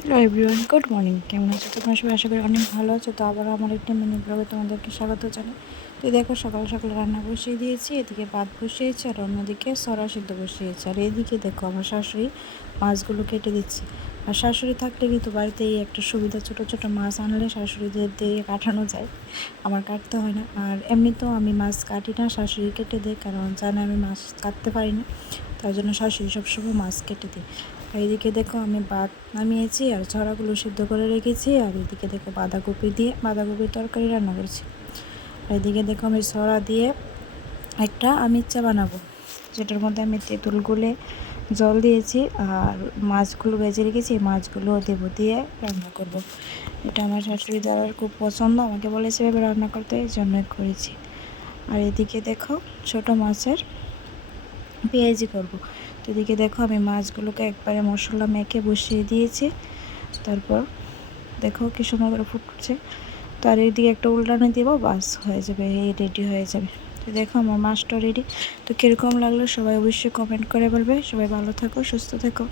Hello everyone, good morning. কেমন আছো তোমরা সবাই? আশা করি অনেক ভালো আছো। তো আবার আমার একটা মিনি ব্লগে তোমাদেরকে স্বাগত জানাই। তো দেখো, সকাল সকাল রান্না বসিয়ে দিয়েছি। এদিকে ভাত বসিয়েছি আর অন্যদিকে সরা সিদ্ধ বসিয়েছি। আর এদিকে দেখো আমার শাশুড়ি মাছগুলো কেটে দিচ্ছে। আর শাশুড়ি থাকলে কিন্তু বাড়িতে এই একটা সুবিধা, ছোটো ছোটো মাছ আনলে শাশুড়িদের দিয়ে কাটানো যায়, আমার কাটতে হয় না। আর এমনিতেও আমি মাছ কাটি না, শাশুড়ি কেটে দেয়, কারণ জানে আমি মাছ কাটতে পারি না। তার জন্য শাশুড়ি সবসময় মাছ কেটে দিই। আর এদিকে দেখো আমি ভাত নামিয়েছি আর ছড়াগুলো সিদ্ধ করে রেখেছি। আর এদিকে দেখো বাঁধাকপির তরকারি রান্না করেছি। আর এদিকে দেখো আমি ছড়া দিয়ে একটা আমিষ চা বানাবো, যেটার মধ্যে আমি তেঁতুল গুলে জল দিয়েছি আর মাছগুলো ভেজে রেখেছি। মাছগুলো দেবো, দিয়ে রান্না করব। এটা আমার শাশুড়ি দাদার খুব পছন্দ, আমাকে বলেছে এভাবে রান্না করতে, এই জন্য করেছি। আর এদিকে দেখো ছোট মাছের পেঁয়াজি করব। তো এদিকে দেখো আমি মাছগুলোকে একবারে মশলা মেখে বসিয়ে দিয়েছি। তারপর দেখো কি সুন্দর করে ফুটছে। তো আর এইদিকে একটা উল্টানো দিব, বাস হয়ে যাবে, এই রেডি হয়ে যাবে। তো দেখো আমার মাছটা রেডি। তো কীরকম লাগলো সবাই অবশ্যই কমেন্ট করে বলবে। সবাই ভালো থাকো, সুস্থ থেকো।